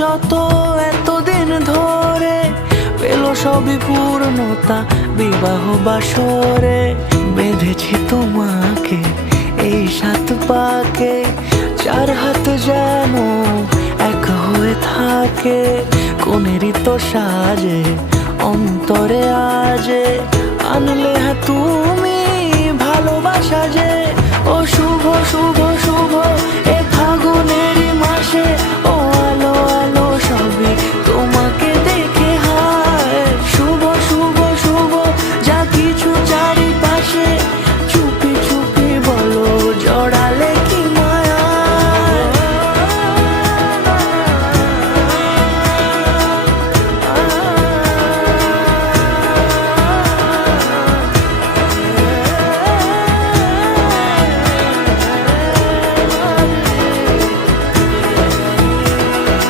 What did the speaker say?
যত এতদিন ধরে পেল সবই পূর্ণতা বিবাহ বাসরে। বেঁধেছি তোমাকে এই 7 পাকে, 4 হাত যেন এক হয়ে থাকে। কোনেরই তো সাজে অন্তরে আজে আনলে তুমি ভালোবাসা যে। ও শুভ শুভ শুভ এ ফাগুনেরই মাসে